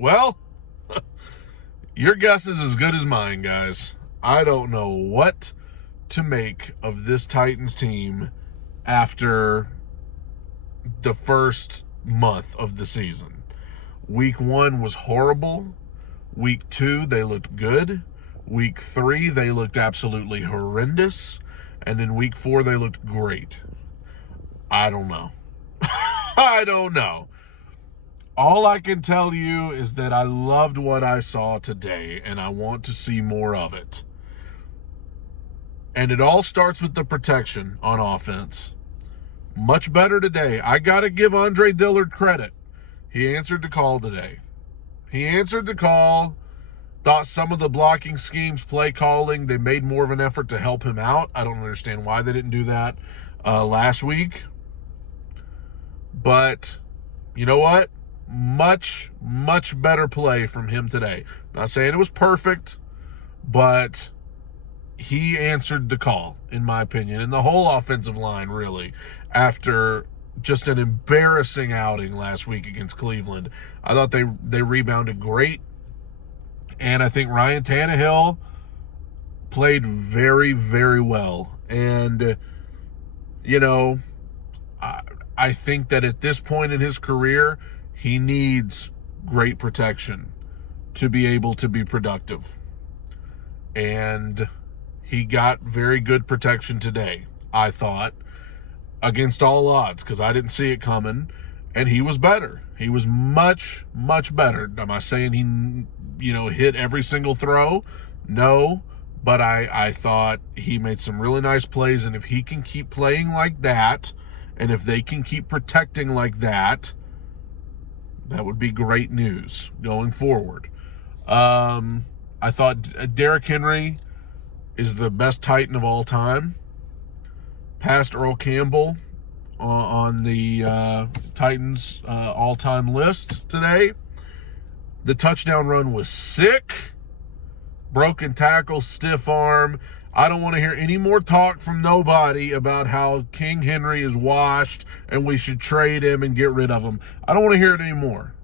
Well, your guess is as good as mine, guys. I don't know what to make of this Titans team after the first month of the season. Week 1 was horrible. Week 2, they looked good. Week 3, they looked absolutely horrendous. And in week 4, they looked great. I don't know. I don't know. All I can tell you is that I loved what I saw today, and I want to see more of it. And it all starts with the protection on offense. Much better today. I got to give Andre Dillard credit. He answered the call today. He answered the call. Thought some of the blocking schemes, play calling, they made more of an effort to help him out. I don't understand why they didn't do that last week. But you know what? Much, much better play from him today. Not saying it was perfect, but he answered the call, in my opinion, and the whole offensive line, really, after just an embarrassing outing last week against Cleveland. I thought they rebounded great, and I think Ryan Tannehill played very, very well. And, you know, I think that at this point in his career, he needs great protection to be able to be productive. And he got very good protection today, I thought, against all odds, because I didn't see it coming. And he was better. He was much, much better. Am I saying he, hit every single throw? No. But I thought he made some really nice plays. And if he can keep playing like that, and if they can keep protecting like that, that would be great news going forward. I thought Derrick Henry is the best Titan of all time. Passed Earl Campbell on the Titans all-time list today. The touchdown run was sick. Broken tackle, stiff arm. I don't want to hear any more talk from nobody about how King Henry is washed and we should trade him and get rid of him. I don't want to hear it anymore.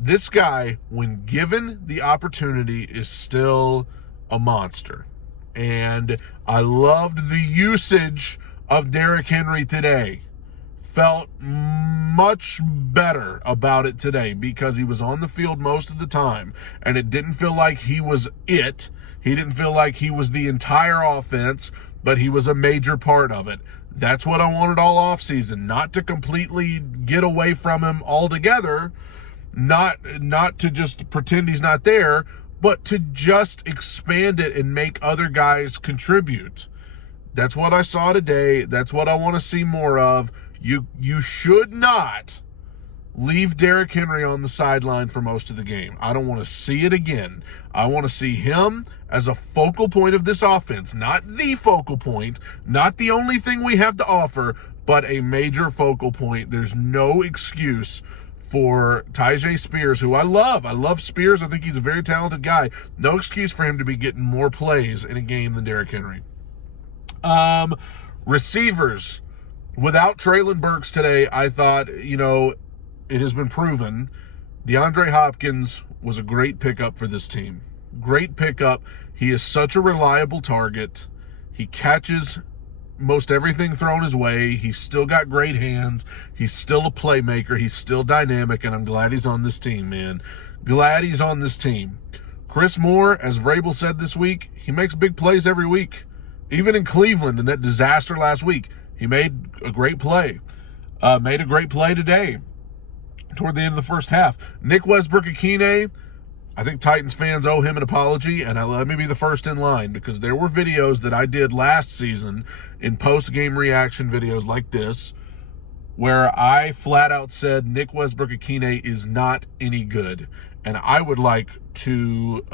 This guy, when given the opportunity, is still a monster. And I loved the usage of Derrick Henry today. Felt much better about it today because he was on the field most of the time, and it didn't feel like he was it. He didn't feel like he was the entire offense, but he was a major part of it. That's what I wanted all offseason, not to completely get away from him altogether, not to just pretend he's not there, but to just expand it and make other guys contribute. That's what I saw today. That's what I want to see more of. You should not leave Derrick Henry on the sideline for most of the game. I don't want to see it again. I want to see him as a focal point of this offense, not the focal point, not the only thing we have to offer, but a major focal point. There's no excuse for Tyjae Spears, who I love. I love Spears. I think he's a very talented guy. No excuse for him to be getting more plays in a game than Derrick Henry. Receivers. Without Treylon Burks today, I thought, it has been proven DeAndre Hopkins was a great pickup for this team. Great pickup. He is such a reliable target. He catches most everything thrown his way. He's still got great hands. He's still a playmaker. He's still dynamic, and I'm glad he's on this team, man. Glad he's on this team. Chris Moore, as Vrabel said this week, he makes big plays every week. Even in Cleveland in that disaster last week, he made a great play. Made a great play today toward the end of the first half. Nick Westbrook-Ikine, I think Titans fans owe him an apology, and let me be the first in line, because there were videos that I did last season in post-game reaction videos like this where I flat out said Nick Westbrook-Ikine is not any good. And I would like to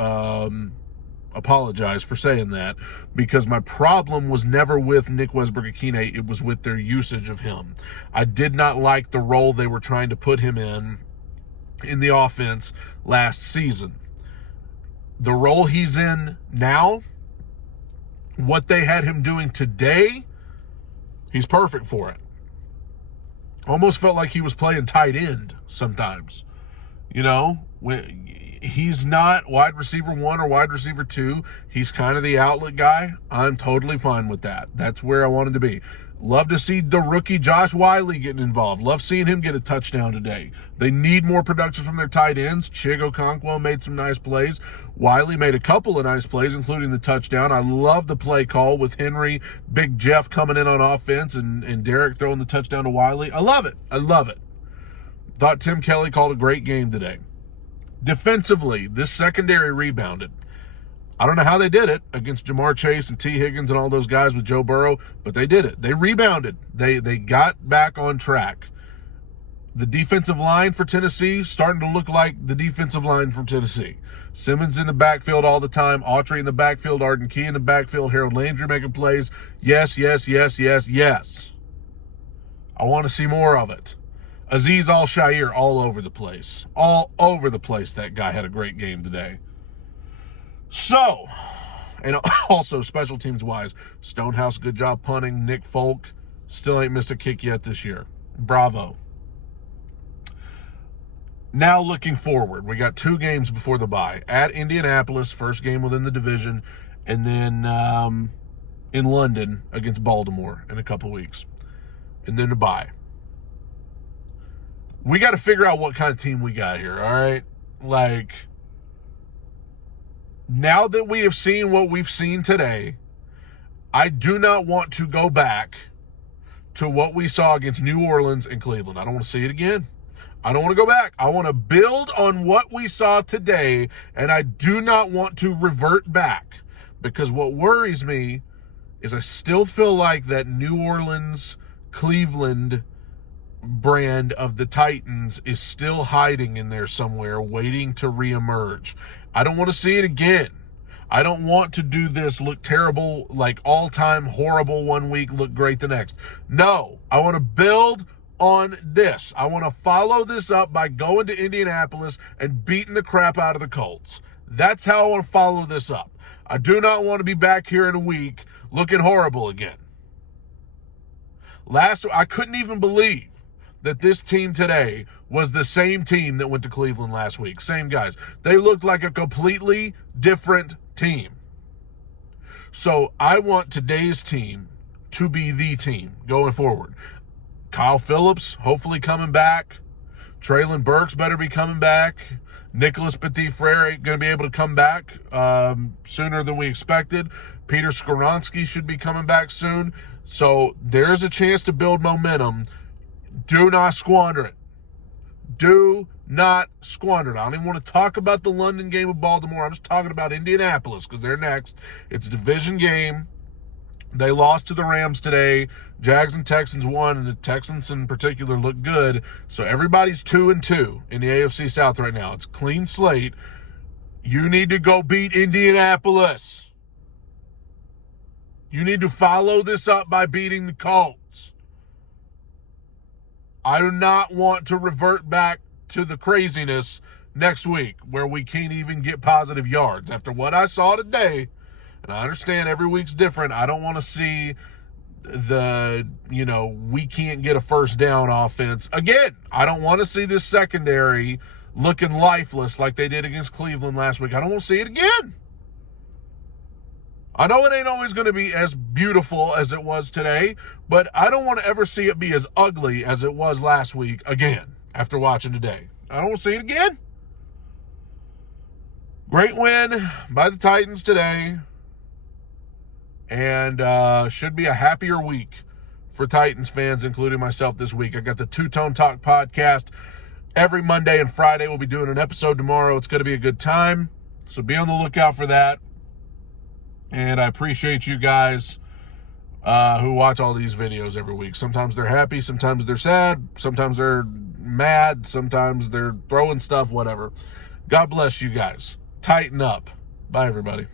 apologize for saying that, because my problem was never with Nick Westbrook-Ikine, it was with their usage of him. I did not like the role they were trying to put him in the offense last season. The role he's in now, what they had him doing today, he's perfect for it. Almost felt like he was playing tight end sometimes. You know, he's not wide receiver 1 or wide receiver 2. He's kind of the outlet guy. I'm totally fine with that. That's where I wanted to be. Love to see the rookie Josh Wiley getting involved. Love seeing him get a touchdown today. They need more production from their tight ends. Chig Okonkwo made some nice plays. Wiley made a couple of nice plays, including the touchdown. I love the play call with Henry, Big Jeff coming in on offense, and Derek throwing the touchdown to Wiley. I love it. I love it. Thought Tim Kelly called a great game today. Defensively, this secondary rebounded. I don't know how they did it against Jamar Chase and T. Higgins and all those guys with Joe Burrow, but they did it. They rebounded. They got back on track. The defensive line for Tennessee starting to look like the defensive line from Tennessee. Simmons in the backfield all the time. Autry in the backfield. Arden Key in the backfield. Harold Landry making plays. Yes, yes, yes, yes, yes. I want to see more of it. Azeez Al-Shaair all over the place. All over the place. That guy had a great game today. So, and also special teams wise, Stonehouse, good job punting. Nick Folk still ain't missed a kick yet this year. Bravo. Now looking forward, we got 2 games before the bye. At Indianapolis, first game within the division, and then in London against Baltimore in a couple weeks. And then the bye. We got to figure out what kind of team we got here, all right? Like, now that we have seen what we've seen today, I do not want to go back to what we saw against New Orleans and Cleveland. I don't want to see it again. I don't want to go back. I want to build on what we saw today, and I do not want to revert back, because what worries me is I still feel like that New Orleans, Cleveland brand of the Titans is still hiding in there somewhere, waiting to reemerge. I don't want to see it again. I don't want to do this, look terrible, like all-time horrible one week, look great the next. No, I want to build on this. I want to follow this up by going to Indianapolis and beating the crap out of the Colts. That's how I want to follow this up. I do not want to be back here in a week looking horrible again. I couldn't even believe that this team today was the same team that went to Cleveland last week. Same guys. They looked like a completely different team. So I want today's team to be the team going forward. Kyle Phillips, hopefully coming back. Traylon Burks better be coming back. Nicholas Petit-Frere ain't going to be able to come back sooner than we expected. Peter Skoronski should be coming back soon. So there's a chance to build momentum. Do not squander it. Do not squander it. I don't even want to talk about the London game of Baltimore. I'm just talking about Indianapolis because they're next. It's a division game. They lost to the Rams today. Jags and Texans won, and the Texans in particular look good. So everybody's 2-2 in the AFC South right now. It's a clean slate. You need to go beat Indianapolis. You need to follow this up by beating the Colts. I do not want to revert back to the craziness next week where we can't even get positive yards. After what I saw today, and I understand every week's different, I don't want to see we can't get a first down offense. Again, I don't want to see this secondary looking lifeless like they did against Cleveland last week. I don't want to see it again. I know it ain't always going to be as beautiful as it was today, but I don't want to ever see it be as ugly as it was last week again after watching today. I don't want to see it again. Great win by the Titans today. And should be a happier week for Titans fans, including myself this week. I got the Two Tone Talk podcast every Monday and Friday. We'll be doing an episode tomorrow. It's going to be a good time, so be on the lookout for that. And I appreciate you guys who watch all these videos every week. Sometimes they're happy, sometimes they're sad, sometimes they're mad, sometimes they're throwing stuff, whatever. God bless you guys. Tighten up. Bye, everybody.